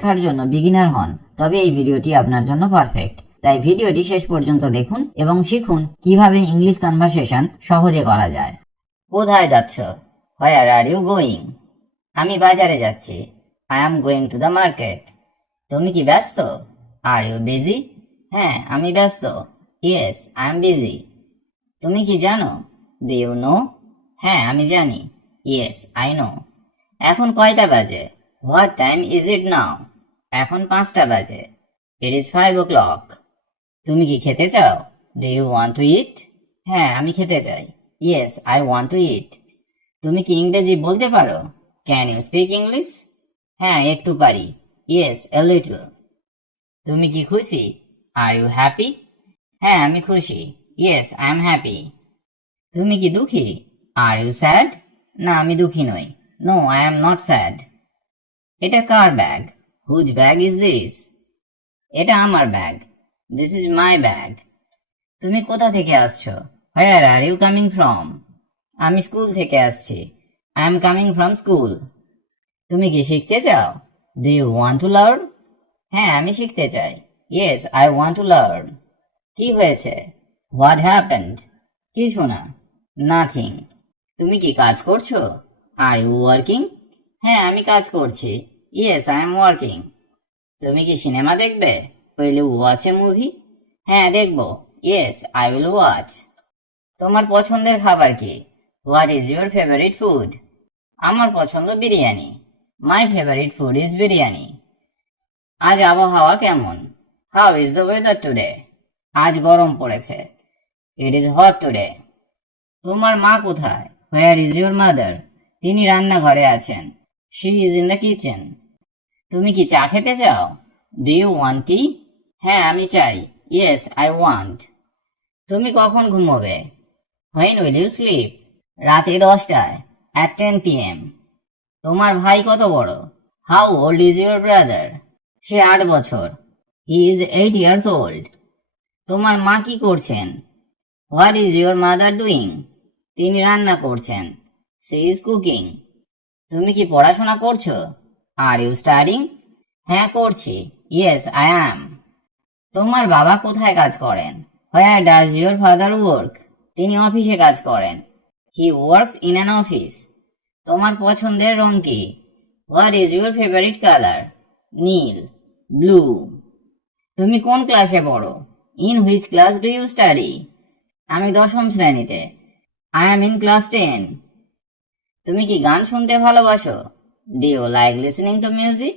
শেখার জন্য বিগিনার হন তবে এই ভিডিওটি আপনার জন্য পারফেক্ট। তাই ভিডিওটি শেষ পর্যন্ত দেখুন এবং শিখুন কিভাবে ইংলিশ কনভারসেশন সহজে করা যায়। কোথায় যাচ্ছ? Where are you going? আমি বাজারে যাচ্ছি। I am going to the market. তুমি কি ব্যস্ত? Are you busy? হ্যাঁ, আমি ব্যস্ত। Yes, I am busy. তুমি কি জানো? Do you know? হ্যাঁ, আমি জানি। Yes, I know. এখন কয়টা বাজে? What time is it now? এখন 5টা বাজে। It is 5 o'clock। তুমি কি খেতে চাও? Do you want to eat? হ্যাঁ, আমি খেতে চাই। Yes, I want to eat. তুমি কি ইংরেজি বলতে পারো? Can you speak English? হ্যাঁ, একটু পারি। Yes, a little. তুমি কি খুশি? Are you happy? হ্যাঁ, আমি খুশি। Yes, I am happy. তুমি কি দুঃখী? Are you sad? না, আমি দুঃখী নই। No, I am not sad. এটা কার bag? Whose bag is this? এটা আমার bag. This is my bag. তুমি কোথা থেকে আসছো? Where are you coming from? আমি স্কুল থেকে আসছি। I am coming from school. তুমি কি শিখতে চাও? Do you want to learn? হ্যাঁ, আমি শিখতে চাই। Yes, I want to learn. কি হয়েছে? What happened? কিছু না। নাথিং। তুমি কি কাজ করছো? Are you working? হ্যাঁ, আমি কাজ করছি। Yes, I am working. তুমি কি সিনেমা দেখবে? Will you watch a movie? হ্যাঁ, দেখবো। Yes, I will watch. তোমার পছন্দের খাবার কি? What is your favourite food? আমার পছন্দ biryani. My favourite food is biryani. আজ আবহাওয়া কেমন? How is the weather today? আজ গরম পড়েছে। It is hot today. তোমার মা কোথায়? Where is your mother? তিনি রান্নাঘরে আছেন। She is in the kitchen. তুমি কি চা খেতে চাও? Do you want tea? হ্যাঁ, আমি চাই। Yes, I want. তুমি কখন ঘুমোবে? When will you sleep? রাতে 10টায়। At 10 PM। তোমার ভাই কত বড়? How old is your brother? সে 8 বছর। He is 8 years old। তোমার মা কি করছেন? What is your mother doing? তিনি রান্না করছেন। She is cooking. তুমি কি পড়াশোনা করছো? Are you studying? হ্যাঁ, করছি। Yes, I am. তোমার বাবা কোথায় কাজ করেন? Where does your father work? তিনি অফিসে কাজ করেন। He works in an office. তোমার পছন্দের রং কি? What is your favourite colour? নীল, ব্লু। তুমি কোন ক্লাসে পড়ো? In which class do you study? আমি 10ম শ্রেণীতে। I am in class 10। তুমি কি গান শুনতে ভালোবাসো? Do you like listening to music?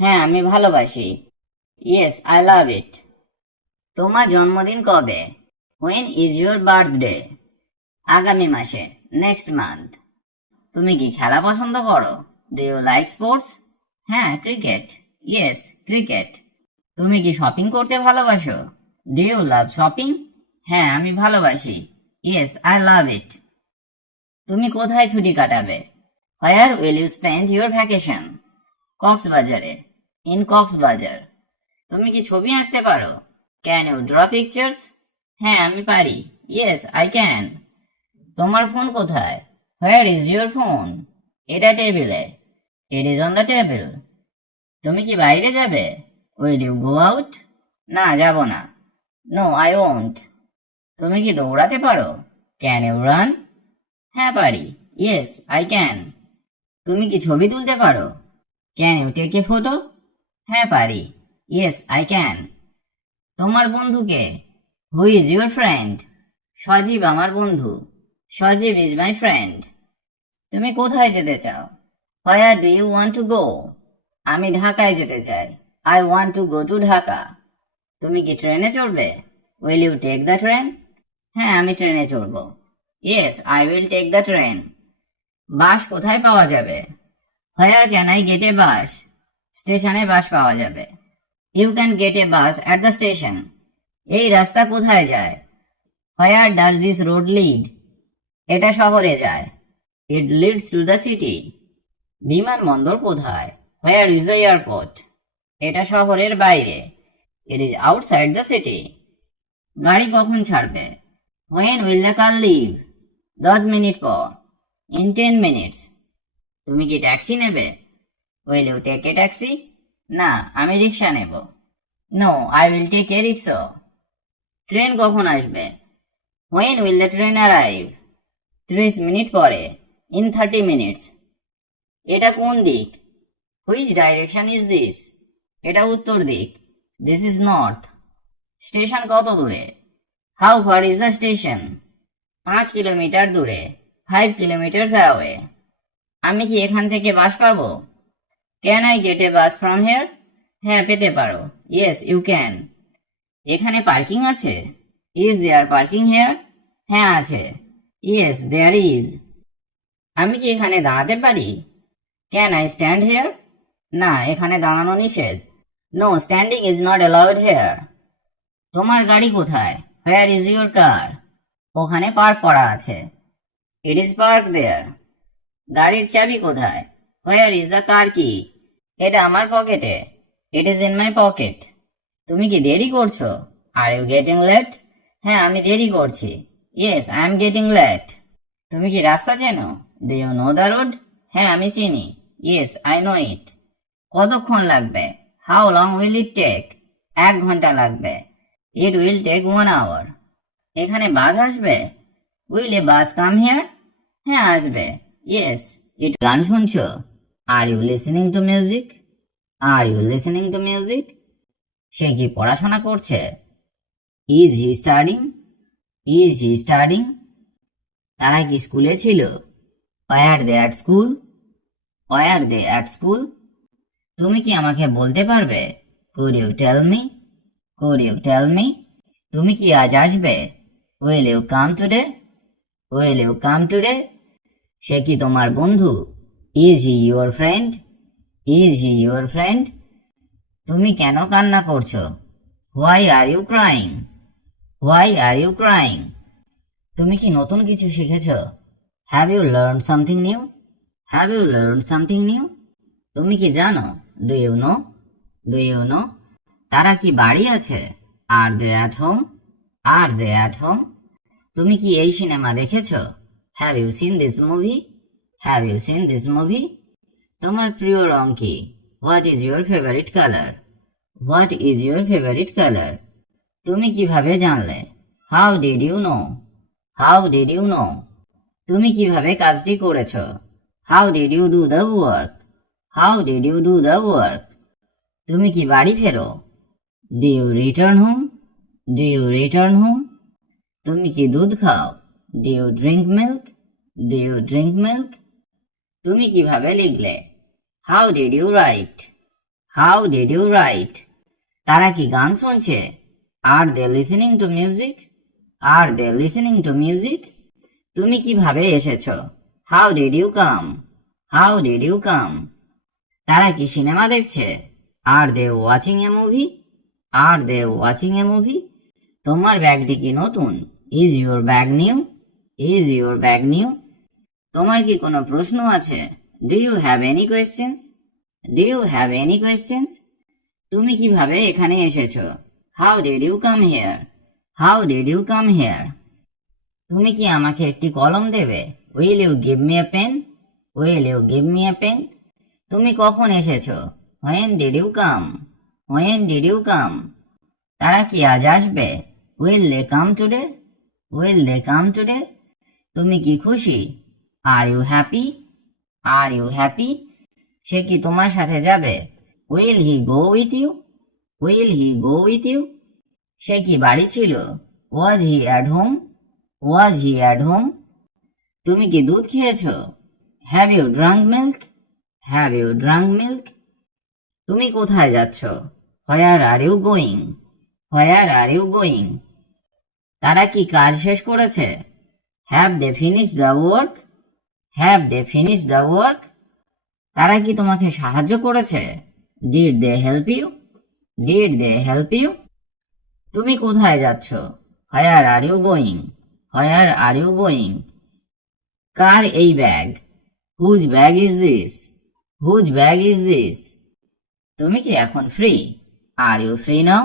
হ্যাঁ, আমি ভালোবাসি। Yes, I love it. তোমার জন্মদিন কবে? When is your birthday? আগামী মাসে, নেক্সট মান্থ। তুমি কি খেলা পছন্দ করো? Do you like sports? হ্যাঁ, ক্রিকেট। Yes, cricket. তুমি কি শপিং করতে ভালোবাসো? Do you love shopping? হ্যাঁ, আমি ভালোবাসি। ইয়েস, আই লাভ ইট। তুমি কোথায় ছুটি কাটাবে? Where will you spend your vacation? কক্সবাজারে। ইন কক্সবাজার। তুমি কি ছবি আঁকতে পারো? Can you draw pictures? হ্যাঁ, আমি পারি। Yes, I can. তোমার ফোন কোথায়? Where is your phone? এটা টেবিলে। It is on the table. তুমি কি বাইরে যাবে? Will you go out? না, যাব না। No, I won't. তুমি কি দৌড়াতে পারো? Can you run? হ্যাঁ, পারি। Yes, I can. তুমি কি ছবি তুলতে পারো? Can you take a photo? হ্যাঁ, পারি। Yes, I can. তোমার বন্ধুকে? Who is your friend? Sajib আমার বন্ধু। Sajib is my friend. তুমি কোথায় যেতে চাও? Where do you want to go? আমি ঢাকায় যেতে চাই। I want to go to Dhaka. তুমি কি ট্রেনে চড়বে? Will you take the train? হ্যাঁ, আমি ট্রেনে চড়ব। Yes, I will take the train. Bus কোথায় পাওয়া যাবে? Where can I get a bus? স্টেশনে বাস পাওয়া যাবে। You can get a bus at the station. এই রাস্তা কোথায় যায়? Where does this road lead? এটা শহরে যায়। It leads to the city. বিমানবন্দর কোথায়? Where is the airport? এটা শহরের বাইরে। It is outside the city. গাড়ি কখন ছাড়বে? When will the car leave? 10 minute পর। In 10 minutes। তুমি কি ট্যাক্সি নেবে? Will you take a taxi? না, আমি রিক্সা নেব। No, I will take a rickshaw. Train কখন আসবে? When will the train arrive? 30 minute পরে। In 30 minutes. এটা কোন দিক? Which direction is this? এটা উত্তর দিক। This is north. স্টেশন কত দূরে? How far is the station? 5 kilometre দূরে। 5 কিলোমিটার অ্যাওয়ে। আমি কি এখান থেকে বাস পাবো? Can I get a bus from here? হ্যাঁ, পেতে পারো। Yes you can. এখানে পার্কিং আছে? Is there parking here? হ্যাঁ আছে। Yes there is. আমি কি এখানে দাঁড়াতে পারি? Can I stand here? না, এখানে দাঁড়ানো নিষেধ। No, standing is not allowed here. তোমার গাড়ি কোথায়? Where is your car? ওখানে পার্ক করা আছে। It is park there. গাড়ির চাবি কোথায়? হোয়ার ইজ দ্য কার কি? এটা আমার পকেটে। It is in my pocket. তুমি কি দেরি করছো? Are you getting late? হ্যাঁ, আমি দেরি করছি। Yes, I am getting late. তুমি কি রাস্তা চেনো? Do you know the road? হ্যাঁ, আমি চিনি। Yes, I know it. কতক্ষণ লাগবে? How long will it take? 1 ঘন্টা লাগবে। It will take 1 hour. এখানে বাস আসবে? Will a bus come here? হ্যাঁ, আসবে। Yes it. গান শুনছো? Are you listening to music? Are you listening to music? সে কি পড়াশোনা করছে? Is he studying? Is he studying? তারা কি স্কুলে ছিল? Were they at school? Were they at school? তুমি কি আমাকে বলতে পারবে? Could you tell me? Could you tell me? তুমি কি আজ আসবে? Will you come today? Will you come today? সে কি তোমার বন্ধু? Is he your friend? Is he your friend? তুমি কেন কান্না করছো? Why are you crying? Why are you crying? তুমি কি নতুন কিছু শিখেছ? Have you learn something new? Have you learn something new? তুমি কি জানো? Do you know? Do you know? তারা কি বাড়ি আছে? Are they at home? Are they at home? তুমি কি এই সিনেমা দেখেছ? Have you seen this movie? Have you seen this movie? তোমার প্রিয় রং কি? What is your favourite colour? What is your favourite colour? তুমি কিভাবে জানলে? How did you know? How did you know? তুমি কিভাবে কাজটি করেছ? How did you do the work? How did you do the work? তুমি কি বাড়ি ফেরো? Do you return home? Do you return home? তুমি কি দুধ খাও? Do you drink milk? Do you drink milk? তুমি কিভাবে লিখলে? How did you write? How did you write? তারা কি গান শুনছে? Are they listening to music? Are they listening to music? তুমি কিভাবে এসেছো? How did you come? How did you come? তারা কি সিনেমা দেখছে? Are they watching a movie? Are they watching a movie? তোমার ব্যাগটি কি নতুন? Is your bag new? Is your bag new? তোমার কি কোনো প্রশ্ন আছে? Do you have any questions? Do you have any questions? তুমি কিভাবে এখানে এসেছো? How did you come here? How did you come here? তুমি কি আমাকে একটি কলম দেবে? Will you give me a pen? Will you give me a pen? তুমি কখন এসেছো? When did you come? When did you come? তারা কি আজ আসবে? Will they come today? Will they come today? তুমি কি খুশি? Are you happy? Are you happy? সে কি তোমার সাথে যাবে? Will he go with you? Will he go with you? সে কি বাড়ি ছিল? Was he at home? Was he at home? তুমি কি দুধ খেয়েছো? Have you drunk milk? Have you drunk milk? তুমি কোথায় যাচ্ছ? Where are you going? Where are you going? তারা কি কাজ শেষ করেছে? Have they finish the work? Have they finish the work? তারা কি তোমাকে সাহায্য করেছে? Did they help you? Did they help you? তুমি কোথায় যাচ্ছ? Where are you going? Where are you going? কার এই ব্যাগ? Whose bag is this? Whose bag is this? তুমি কি এখন free? Are you free now?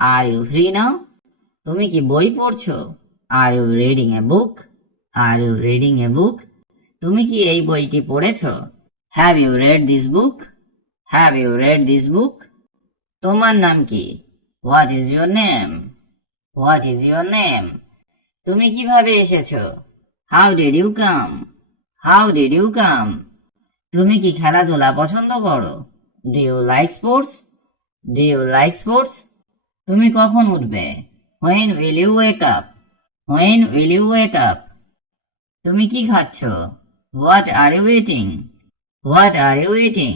Are you free now? তুমি কি বই পড়ছো? Are you reading a book? Are you reading a book? তুমি কি এই বইটি পড়েছো? Have you read this book? Have you read this book? তোমার নাম কি? What is your name? What is your name? তুমি কিভাবে এসেছো? How did you come? How did you come? তুমি কি খেলাধুলা পছন্দ করো? Do you like sports? Do you like sports? তুমি কখন উঠবে? When will you wake up? When will you wake up? তুমি কি খাচ্ছ? What are you eating? What are you eating?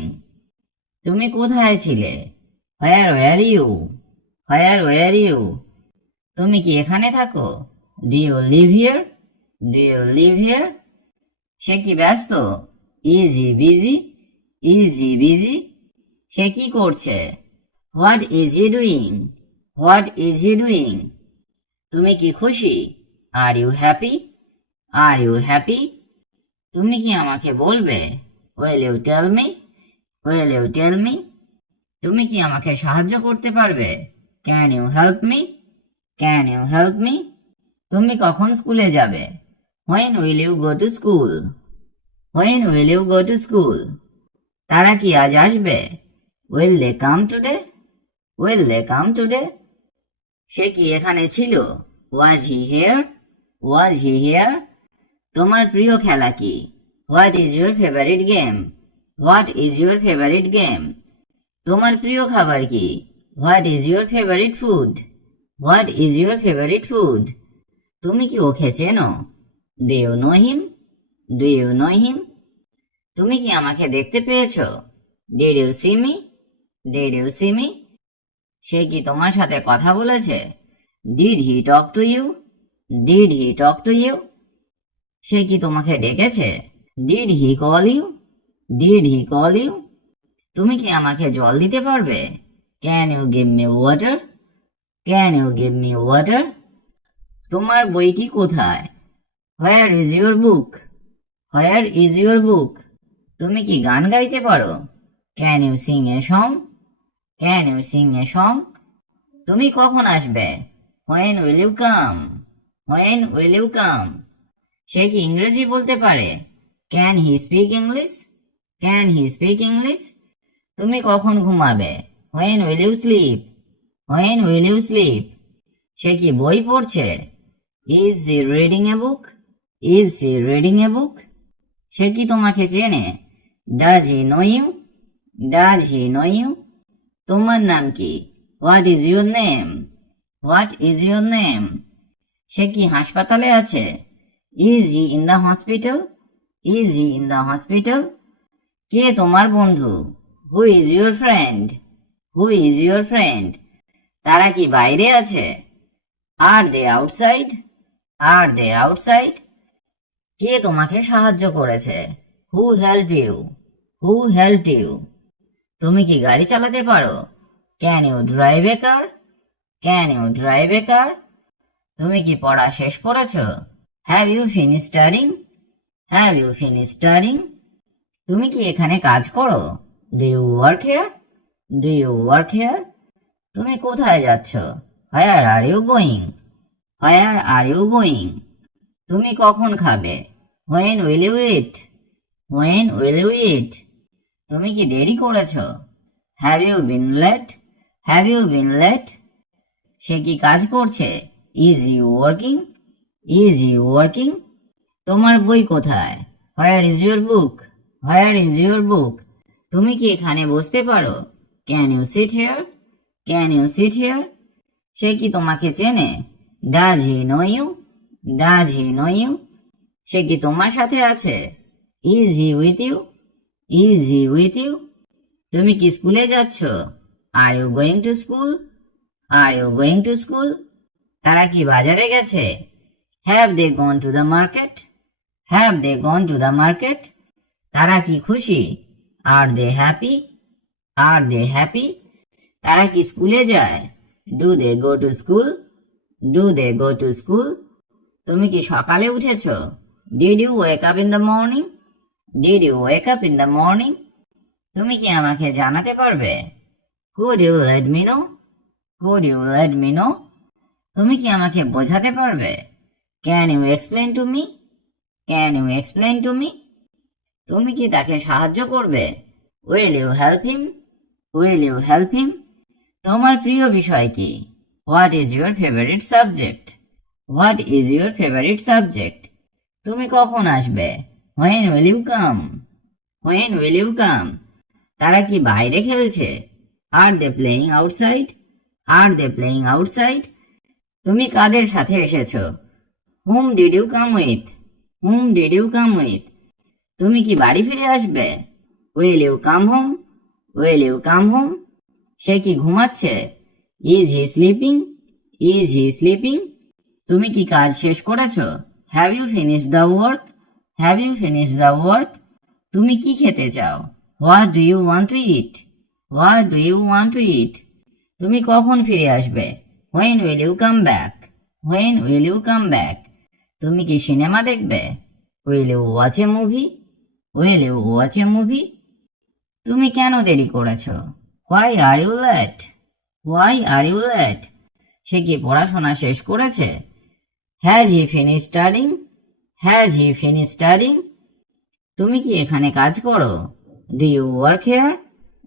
তুমি কোথায় ছিলে? Where were you? Where were you? তুমি কি এখানে থাকো? Do you live here? Do you live here? সে কি ব্যস্ত? Is he busy? Is he busy? সে কি করছে? What is he doing? What is he doing? তুমি কি খুশি? Are you happy? Are you happy? তুমি কি আমাকে বলবে? Will you tell me? Will you tell me? তুমি কি আমাকে সাহায্য করতে পারবে? Can you help me? Can you help me? তুমি কখন স্কুলে যাবে? When will you go to school? When will you go to school? তারা কি আজ আসবে? Will they come today? Will they come today? সে কি এখানে ছিল? Was he here? Was he here? তোমার প্রিয় খেলা কি? What is your favourite game? What is your favourite game? তোমার প্রিয় খাবার কি? What is your favourite food? What is your favourite food? তুমি কি ওকে চেনো? Do you know him? Do you know him? তুমি কি আমাকে দেখতে পেয়েছো? Did you see me? Did you see me? সে কি তোমার সাথে কথা বলেছে? Did he talk to you? Did he talk to you? সে কি তোমাকে ডেকেছে? Did he call you? Did he call you? তুমি কি আমাকে জল দিতে পারবে? Can you give me water? Can you give me water? তোমার বইটি কোথায়? Where is your book? Where is your book? তুমি কি গান গাইতে পারো? Can you sing a song? Can you sing a song? তুমি কখন আসবে? When will you come? When will you come? সে কি ইংরেজি বলতে পারে? Can he speak English? Can he speak English? তুমি কখন ঘুমাবে? When will you sleep? When will you sleep? সে কি বই পড়ছে? Is he reading a book? Is he reading a book? সে কি তোমাকে চেনে? Does he know you? Does he know you? তোমার নাম কি? What is your name? What is your name? সে কি হাসপাতালে আছে? Is he in the hospital? Is he in the hospital? কে তোমার বন্ধু? Who is your friend? Who is your friend? তারা কি বাইরে আছে? Are they outside? Are they outside? কে তোমাকে সাহায্য করেছে? Who help you? Who help you? তুমি কি গাড়ি চালাতে পারো? Can you drive a car? Can you drive a car? তুমি কি পড়া শেষ করেছো? Have you finish studying? Have you finish studying? তুমি কি এখানে কাজ করো? Do you work here? Do you work here? তুমি কোথায় যাচ্ছ? Where are you going? Where are you going? তুমি কখন খাবে? When will you eat? When will you eat? তুমি কি দেরি করেছো? Have you been late? Have you been late? সে কি কাজ করছে? Is you working? Is you working? তোমার বই কোথায়? Where is your book? Where is your book? তুমি কি এখানে বসতে পারো? Can you sit here? Can you sit here? সে কি তোমাকে চেনে? Does he know you? Does he know you? সে কি তোমার সাথে আছে? Is he with you? Is he with you? তুমি কি স্কুলে যাচ্ছ? Are you going to school? Are you going to school? তারা কি বাজারে গেছে? Have they gone to the market? Have they gone to the market? তারা কি খুশি? Are they happy? Are they happy? তারা কি স্কুলে যায়? Do they go to school? Do they go to school? তুমি কি সকালে উঠেছ? Did you wake up in the morning? Did you wake up in the morning? তুমি কি আমাকে জানাতে পারবে? Could you let me know? Could you let me know? তুমি কি আমাকে বোঝাতে পারবে? Can you explain to me? Can you explain to me? তুমি কি তাকে সাহায্য করবে? Will you help him? Will you help him? তোমার প্রিয় বিষয় কি? What is your favourite subject? What is your favourite subject? তুমি কখন আসবে? When will you come? When will you come? তারা কি বাইরে খেলছে? Are they playing outside? Are they playing outside? তুমি কাদের সাথে এসেছো? Hmm did you come with? Hmm did you come with? তুমি কি বাড়ি ফিরে আসবে? Will you come home? Will you come home? সে কি ঘুমাচ্ছে? Is he sleeping? Is he sleeping? তুমি কি কাজ শেষ করেছো? Have you finished the work? Have you finished the work? তুমি কি খেতে চাও? What do you want to eat? What do you want to eat? তুমি কখন ফিরে আসবে? When will you come back? When will you come back? তুমি কি সিনেমা দেখবে? Will you watch a movie? Will you watch a movie? তুমি কেন দেরি করেছো? Why are you late? Why are you late? সে কি পড়াশোনা শেষ করেছে? Has he finish studying? Has he finish studying? তুমি কি এখানে কাজ করো? Do you work here?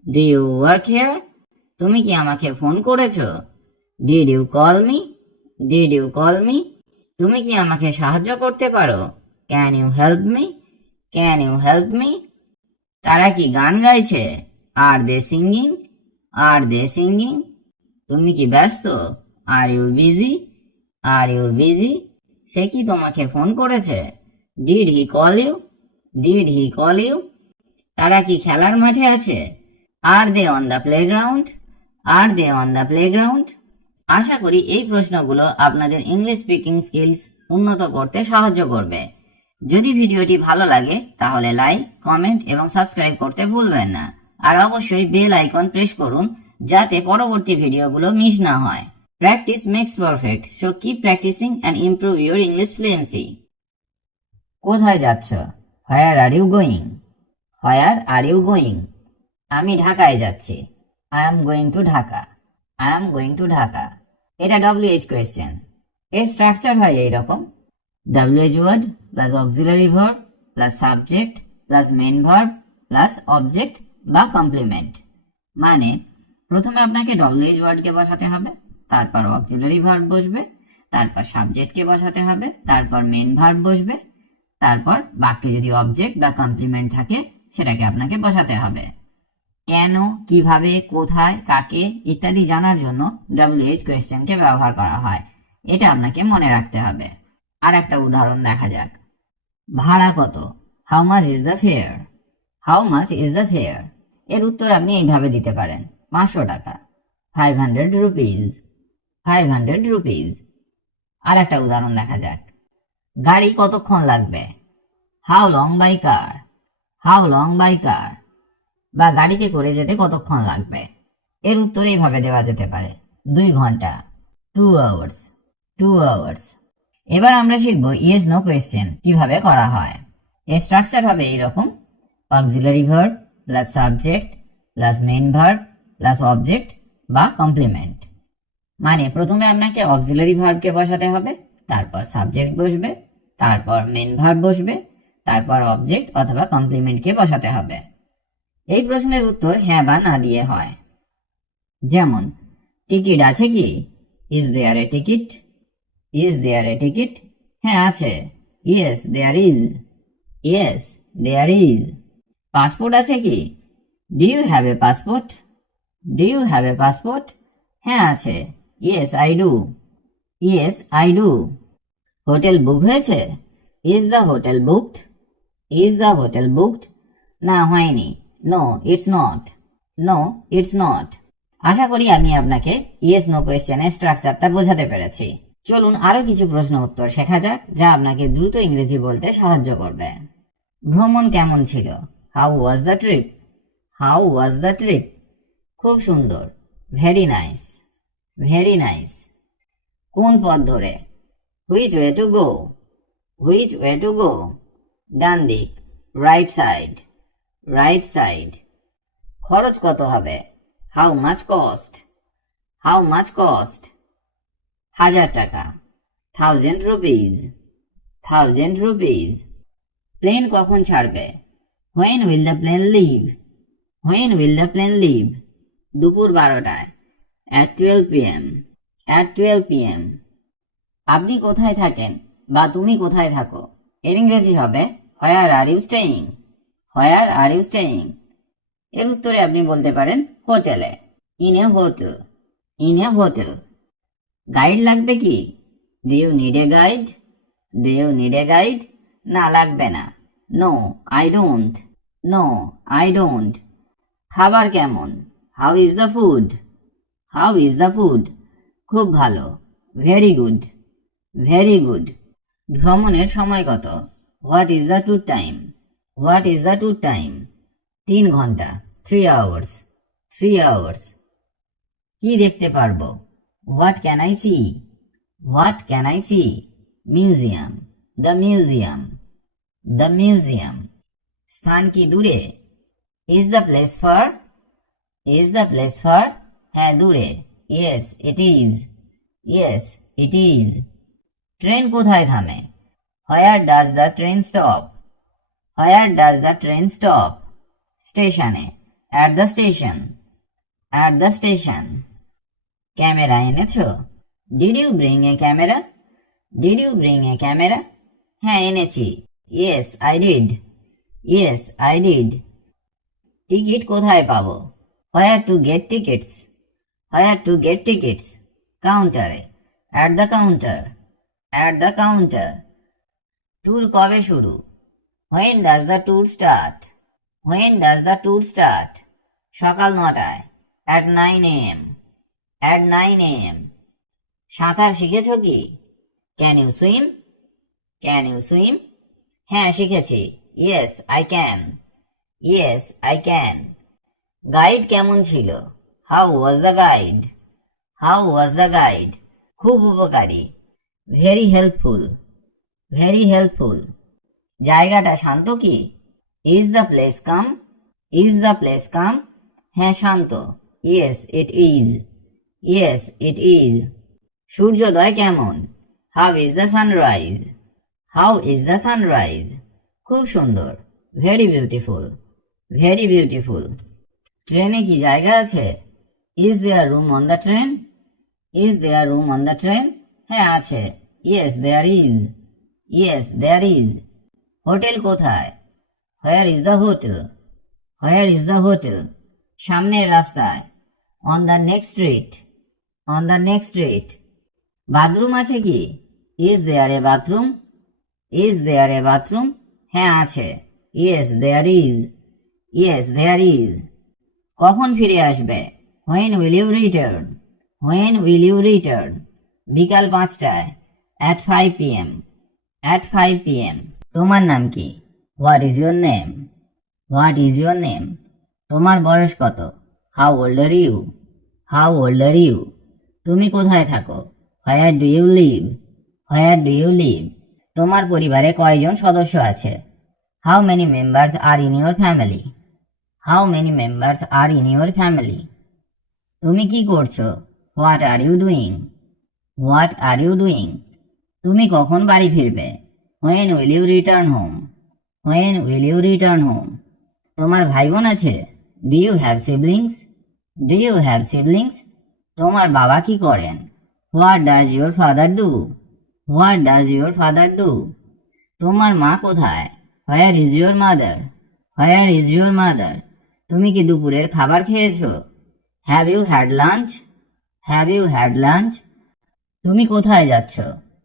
Do you work here? তুমি কি আমাকে ফোন করেছো? Did you call me? Did you call me? তুমি কি আমাকে সাহায্য করতে পারো? Can you help me? Can you help me? তারা কি গান গাইছে? Are they singing? Are they singing? তুমি কি ব্যস্ত? Are you busy? Are you busy? সে কি তোমাকে ফোন করেছে? Did he call you? Did he call you? তারা কি খেলার মাঠে আছে? Are they on the playground? Are they on the playground? আশা করি এই প্রশ্নগুলো আপনাদের ইংলিশ স্পিকিং স্কিলস উন্নত করতে সাহায্য করবে। যদি ভিডিওটি ভালো লাগে তাহলে লাইক, কমেন্ট এবং সাবস্ক্রাইব করতে ভুলবেন না। আর অবশ্যই বেল আইকন প্রেস করুন যাতে পরবর্তী ভিডিওগুলো মিস না হয়। Practice makes perfect, so keep practising and improve your English fluency. কোথায় যাচ্ছ? Where are you going? Where are you going? আমি ঢাকায় যাচ্ছি। I am going to Dhaka. I am going to Dhaka. এটা WH কোয়েশ্চেন। এর স্ট্রাকচার হয় এইরকম: WH word plus auxiliary verb plus subject plus main verb plus object বা complement. মানে প্রথমে আপনাকে WH ওয়ার্ডকে বসাতে হবে, তারপর অক্সিলারি ভার্ব বসবে, তারপর সাবজেক্টকে বসাতে হবে, তারপর মেন ভার্ব বসবে, তারপর বাক্যে যদি অবজেক্ট বা কমপ্লিমেন্ট থাকে সেটাকে আপনাকে বসাতে হবে। কেন, কিভাবে, কোথায়, কাকে ইত্যাদি জানার জন্য WH কোয়েশ্চেনকে ব্যবহার করা হয়, এটা আপনাকে মনে রাখতে হবে। আর একটা উদাহরণ দেখা যাক। ভাড়া কত? How much is the fair? How much is the fair? এর উত্তর আপনি এইভাবে দিতে পারেন: 500 টাকা। 500 রুপিজ। 500 রুপিজ। আর একটা উদাহরণ দেখা যাক। গাড়ি কতক্ষণ লাগবে? How long by car? How long by car? বা গাড়িতে করে যেতে কতক্ষণ লাগবে? এর উত্তর এইভাবে দেওয়া যেতে পারে: 2 ঘন্টা। 2 আওয়ার্স। 2 আওয়ার্স। এবার আমরা শিখব ইয়েস নো কোয়েশ্চেন কিভাবে করা হয়। এর স্ট্রাকচার হবে এইরকম: auxiliary verb plus subject plus main verb plus object বা কমপ্লিমেন্ট। মানে প্রথমে আপনাকে অক্সিলারি ভার্বকে বসাতে হবে, তারপর সাবজেক্ট বসবে, তারপর মেন ভার্ব বসবে, তারপর অবজেক্ট অথবা কমপ্লিমেন্টকে বসাতে হবে। এই প্রশ্নের উত্তর হ্যাঁ বা না দিয়ে হয়। যেমন, টিকিট আছে কি? Is there a ticket? Is there a ticket? হ্যাঁ আছে। Yes there is. Yes there is. Passport আছে কি? Do you have a passport? Do you have a passport? হ্যাঁ আছে। Yes I do. Yes I do. Hotel book হয়েছে? Is the hotel booked? Is the hotel booked? না হয়নি। No it's not. No it's not. আশা করি আমি আপনাকে yes no কোয়েশ্চেনের স্ট্রাকচারটা বোঝাতে পেরেছি। চলুন আরো কিছু প্রশ্ন উত্তর শেখা যাক যা আপনাকে দ্রুত ইংরেজি বলতে সাহায্য করবে। ভ্রমণ কেমন ছিল? How was the trip? How was the trip? খুব সুন্দর। Very nice. Very nice. কোন পথ ধরে? Which way to go? Which way to go? ডান দিক। Right side. Right side. খরচ কত হবে? How much cost? How much cost? 1000 টাকা। 1000 রুপিজ। 1000 রুপিজ। প্লেন কখন ছাড়বে? When will the plane leave? When will the plane leave? দুপুর 12টায়, at 12 p.m. at 12 p.m. আপনি কোথায় থাকেন বা তুমি কোথায় থাকো, এর ইংরেজি হবে where are you staying? where are you staying? এর উত্তরে আপনি বলতে পারেন হোটেলে, in a hotel. in a hotel. Guide লাগবে কি? do you need a guide? do you need a guide? না, লাগবে না। no, I don't. no, I don't. খাবার কেমন? how is the food? how is the food? খুব ভালো, very good. very good. ভ্রমণের সময় কত? what is the tour time? what is the tour time? 3 ঘন্টা, 3 hours. 3 hours. কি দেখতে পারবো? what can I see? what can I see? museum. the museum. the museum. স্থান কি দূরে? is the place far? is the place far? হ্যাঁ, দূরে। yes, it is. yes, it is. Train কোথায় থামে? where does the train stop? where does the train stop? স্টেশনে, at the station. at the station. Camera এনেছো? did you bring a camera? did you bring a camera? হ্যাঁ, এনেছি। yes, I did. yes, I did. Ticket কোথায় পাবো? where to get tickets? where to get tickets? কাউন্টারে, at the counter. at the counter. Tour কবে শুরু? when does the tour start? when does the tour start? সকাল 9টায়, at 9 a.m. at 9 a.m. সাঁতার শিখেছো কি? can you swim? can you swim? হ্যাঁ, শিখেছি। yes, I can. yes, I can. Guide কেমন ছিল? how was the guide? how was the guide? খুব উপকারী, very helpful. very helpful. জায়গাটা শান্ত কি? is the place calm? is the place calm? হ্যাঁ, শান্ত। yes, it is. yes, it is. সূর্যোদয় কেমন? how is the sunrise? how is the sunrise? খুব সুন্দর, very beautiful. very beautiful. ট্রেনে কি জায়গা আছে? is there room on the train? is there room on the train? হ্যাঁ, আছে। yes, there is. yes, there is. Hotel কোথায়? where is the hotel? where is the hotel? সামনের রাস্তায়, on the next street. on the next street. Bathroom আছে কি? is there a bathroom? is there a bathroom? হ্যাঁ, আছে। yes, there is. yes, there is. কখন ফিরে আসবে? when will you return? when will you return? বিকাল 5টায়, at 5 p.m. at 5 p.m. তোমার নাম কি? what is your name? what is your name? তোমার বয়স কত? how old are you? how old are you? তুমি কোথায় থাকো? where do you live? where do you live? তোমার পরিবারে কয়জন সদস্য আছে? how many members are in your family? how many members are in your family? তুমি কি করছো? what are you doing? what are you doing? তুমি কখন বাড়ি ফিরবে? when will you return home? when will you return home? তোমার ভাই বোন আছে? do you have siblings? do you have siblings? তোমার বাবা কি করেন? what does your father do? what does your father do? তোমার মা কোথায়? where is your mother? where is your mother? তুমি কি দুপুরের খাবার খেয়েছো? have you had lunch? have you had lunch? তুমি কোথায় যাচ্ছ?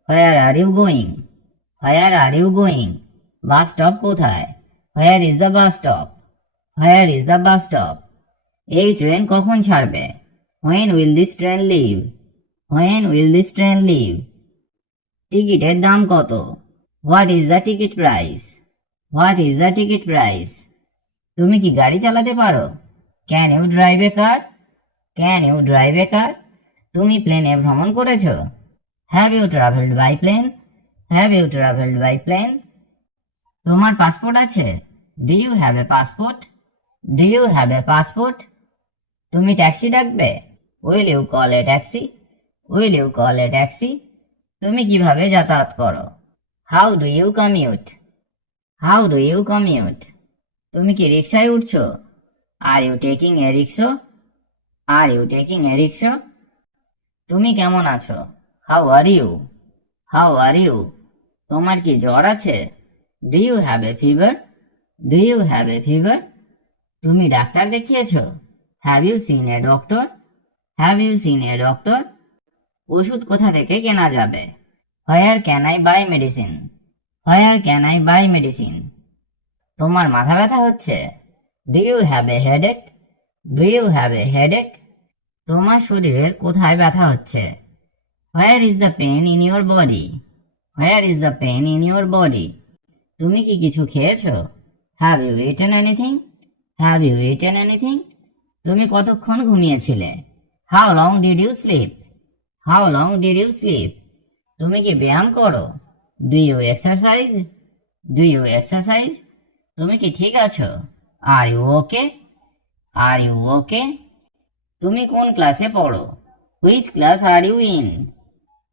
where are you going? where are you going? Bus stop কোথায়? where is the bus stop? where is the bus stop? এই ট্রেন কখন ছাড়বে? when will this train leave? when will this train leave? টিকিটের দাম কত? what is the ticket price? what is the ticket price? তুমি কি গাড়ি চালাতে পারো? can you drive a car? can you drive a car? তুমি প্লেনে ভ্রমণ করেছো? have you traveled by plane? have you traveled by plane? তোমার পাসপোর্ট আছে? do you have a passport? do you have a passport? তুমি taxi ডাকবে? will you call a taxi? will you call a taxi? তুমি কিভাবে যাতায়াত করো? how do you commute? how do you commute? তুমি কি রিকশায় উঠছো? are you taking a rickshaw? Are you taking a rickshaw? তুমি কেমন আছো? How are you? How are you? তোমার কি জ্বর আছে? Do you have a fever? Do you have a fever? তুমি ডাক্তার দেখিয়েছো? Have you seen a doctor? Have you seen a doctor? ওষুধ কোথা থেকে কেনা যাবে? Where can I buy medicine? Where can I buy medicine? তোমার মাথা ব্যথা হচ্ছে? Do you have a headache? Do you have a headache? তোমার শরীরের কোথায় ব্যথা হচ্ছে? Where is the pain in your body? Where is the pain in your body? তুমি কি কিছু খেয়েছো? Have you eaten anything? Have you eaten anything? তুমি কতক্ষণ ঘুমিয়েছিলে? How long did you sleep? How long did you sleep? তুমি কি ব্যায়াম করো? Do you exercise? Do you exercise? তুমি কি ঠিক আছো? Are you okay? Are you okay? তুমি কোন ক্লাসে পড়ো? Which class are you in?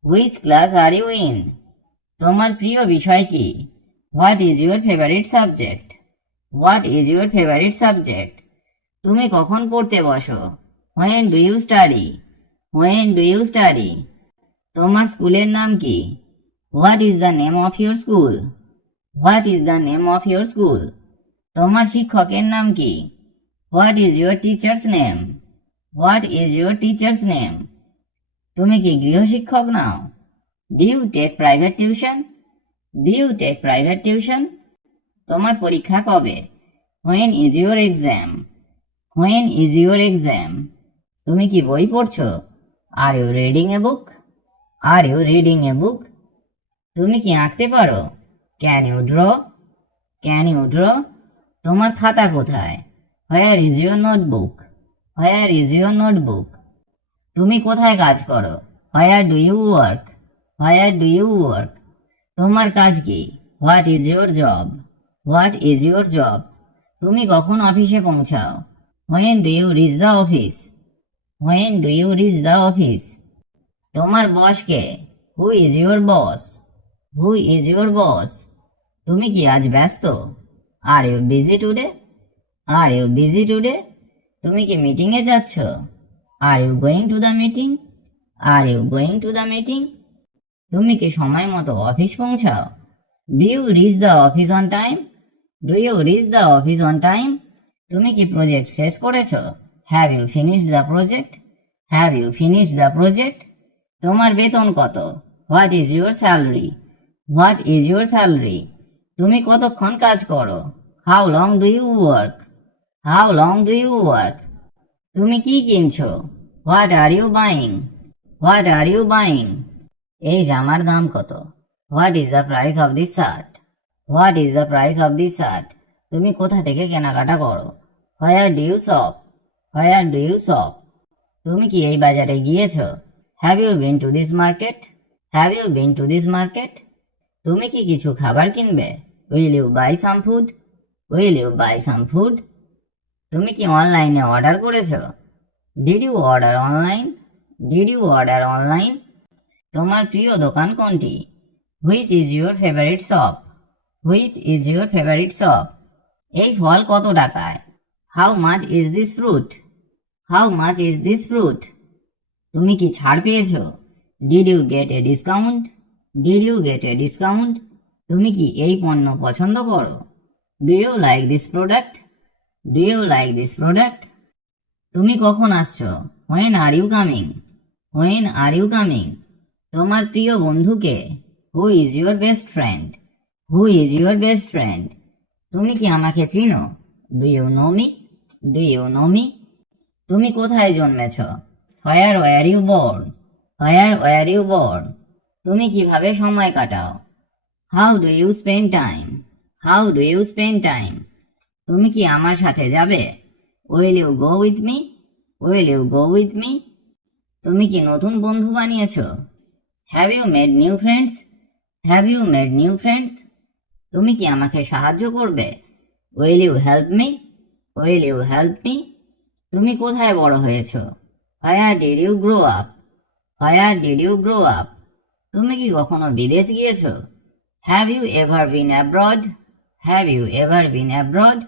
Which class are you in? তোমার প্রিয় বিষয় কি? What is your favourite subject? What is your favourite subject? তুমি কখন পড়তে বসো? When do you study? When do you study? তোমার স্কুলের নাম কি? What is the name of your school? What is the name of your school? তোমার শিক্ষকের নাম কি? What is your teacher's name? What is your teacher's name? তুমি কি গৃহশিক্ষক নাও? Do you take private tuition? Do you take private tuition? তোমার পরীক্ষা কবে? When is your exam? When is your exam? তুমি কি বই পড়ছো? Are you reading a book? Are you reading a book? তুমি কি আঁকতে পারো? Can you draw? Can you draw? তোমার খাতা কোথায়? Where is your notebook? Where is your notebook? তুমি কোথায় কাজ করো? Where do you work? Where do you work? তোমার কাজ কি? What is your job? What is your job? তুমি কখন অফিসে পৌঁছাও? When do you reach the office? When do you reach the office? তোমার বস কে? Who is your boss? Who is your boss? তুমি কি আজ ব্যস্ত? Are you busy today? Are you busy today? তুমি কি মিটিং এ যাচ্ছ? Are you going to the meeting? R you going to the meeting? তুমি কি সময় মতো অফিস পৌঁছাও? Do you reach the office on time? Do you reach the office on time? তুমি কি প্রজেক্ট শেষ করেছো? Have you finished the project? Have you finished the project? তোমার বেতন কত? What is your salary? What is your salary? তুমি কতক্ষণ কাজ করো? How long do you work? How long do you work? তুমি কি কিনছো? What are you buying? What are you buying? এই জামার দাম কত? What is the price of this shirt? What is the price of this shirt? তুমি কোথা থেকে কেনাকাটা করো? Where do you shop? Where do you shop? তুমি কি এই বাজারে গিয়েছো? Have you been to this market? Have you been to this market? তুমি কি কিছু খাবার কিনবে? Will you buy some food? Will you buy some food? তুমি কি অনলাইনে অর্ডার করেছো? Did you order online? Did you order online? তোমার প্রিয় দোকান কোনটি? Which is your favourite shop? Which is your favourite shop? এই ফল কত টাকায়? How much is this fruit? How much is this fruit? তুমি কি ছাড় পেয়েছো? Did you get a discount? Did you get a discount? তুমি কি এই পণ্য পছন্দ করো? Do you like this product? Do you like this product? তুমি কখন আসছো? When are you coming? When are you coming? তোমার প্রিয় বন্ধুকে? Who is your best friend? Who is your best friend? তুমি কি আমাকে চিনো? Do you know me? Do you know me? তুমি কোথায় জন্মেছ? Where were you born? Where were you born? তুমি কিভাবে সময় কাটাও? How do you spend time? How do you spend time? তুমি কি আমার সাথে যাবে? Will you go with me? Will you go with me? তুমি কি নতুন বন্ধু বানিয়েছো? Have you made new friends? Have you made new friends? তুমি কি আমাকে সাহায্য করবে? Will you help me? Will you help me? তুমি কোথায় বড় হয়েছো? Where did you grow up? Where did you grow up? তুমি কি কখনো বিদেশ গিয়েছো? Have you ever been abroad? Have you ever been abroad?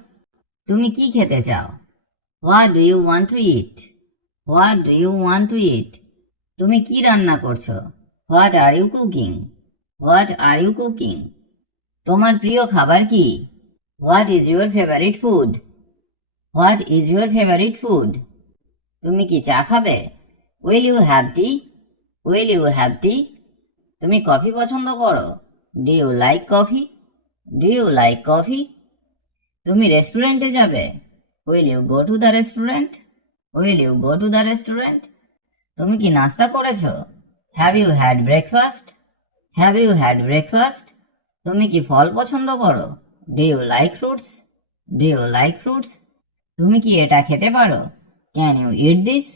তুমি কি খেতে চাও? What do you want to eat? What do you want to eat? তুমি কি রান্না করছো? What are you cooking? What are you cooking? তোমার প্রিয় খাবার কি? What is your favourite food? What is your favourite food? তুমি কি চা খাবে? Will you have tea? Will you have tea? তুমি কফি পছন্দ করো? Do you like coffee? Do you like coffee? তুমি রেস্টুরেন্টে যাবে? Will you go to the restaurant? Will you go to the restaurant? তুমি কি নাস্তা করেছো? Have you had breakfast? Have you had breakfast? তুমি কি ফল পছন্দ করো? Do you like fruits? Do you like fruits? তুমি কি এটা খেতে পারো? Can you eat this?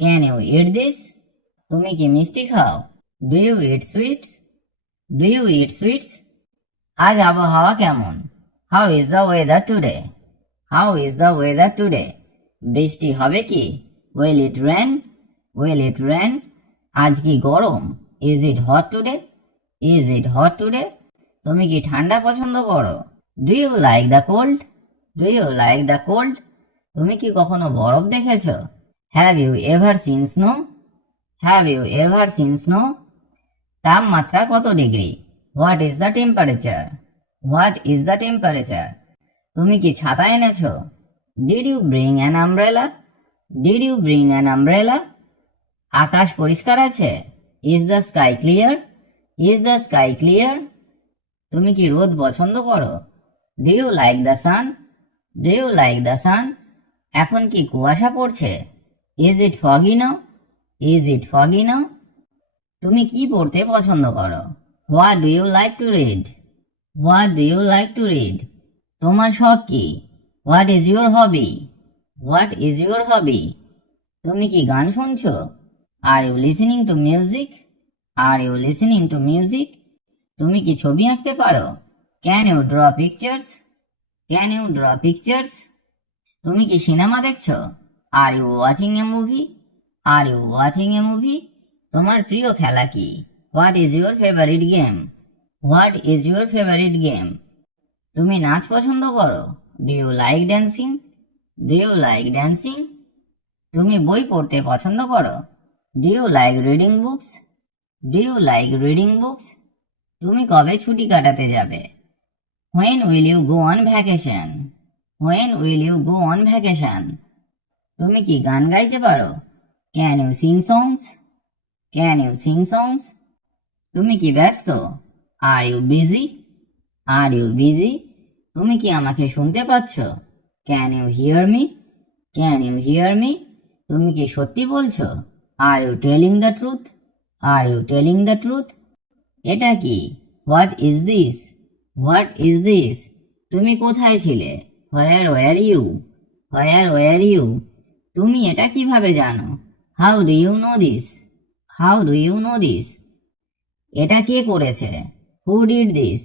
Can you eat this? তুমি কি মিষ্টি খাও? Do you eat sweets? Do you eat sweets? আজ আবহাওয়া কেমন? How is the weather today? How is the weather today? বৃষ্টি হবে কি? Will it rain? Will it rain? আজ কি গরম? Is it hot today? Is it hot today? তুমি কি ঠান্ডা পছন্দ করো? Do you like the cold? Do you like the cold? তুমি কি কখনো বরফ দেখেছো? Have you ever seen snow? Have you ever seen snow? তাপমাত্রা কত degree? What is the temperature? What is the temperature? তুমি কি ছাতা এনেছো? Did you bring an umbrella? Did you bring an umbrella? আকাশ পরিষ্কার আছে? Is the sky clear? Is the sky clear? তুমি কি রোদ পছন্দ করো? Do you like the sun? Do you like the sun? এখন কি কুয়াশা পড়ছে? Is it foggy now? Is it foggy now? তুমি কি পড়তে পছন্দ করো? What do you like to read? What do you like to read? তোমার শখ কি? What is your hobby? What is your hobby? তুমি কি গান শুনছো? Are you listening to music? Are you listening to music? তুমি কি ছবি আঁকতে পারো? Can you draw pictures? Can you draw pictures? তুমি কি সিনেমা দেখছো? Are you watching a movie? Are you watching a movie? তোমার প্রিয় খেলা কি? What is your favourite game? What is your favourite game? তুমি নাচ পছন্দ করো? Do you like dancing? Do you like dancing? তুমি বই পড়তে পছন্দ করো? Do you like reading books? Do you like reading books? তুমি কবে ছুটি কাটাতে যাবে? When will you go on vacation? When will you go on vacation? তুমি কি গান গাইতে পারো? Can you sing songs? Can you sing songs? তুমি কি ব্যস্ত? Are you busy? Are you busy? তুমি কি আমাকে শুনতে পাচ্ছ? Can you hear me? Can you hear me? তুমি কি সত্যি বলছো? Are you telling the truth? Are you telling the truth? এটা কি? What is this? What is this? তুমি কোথায় ছিলে? Where were you? Where were you? তুমি এটা কিভাবে জানো? How do you know this? How do you know this? এটা কে করেছে? Who did this?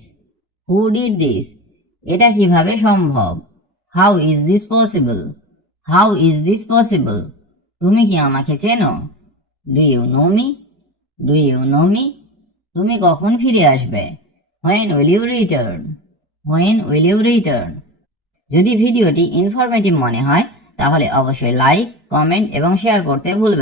Who did this? এটা কিভাবে সম্ভব? How is this possible? How is this possible? তুমি কি আমাকে চেনো? Do you know me? Do you know me? তুমি কখন ফিরে আসবে? When will you return? When will you return? যদি ভিডিওটি ইনফরমেটিভ মনে হয় তাহলে অবশ্যই লাইক, কমেন্ট এবং শেয়ার করতে ভুলবেন না।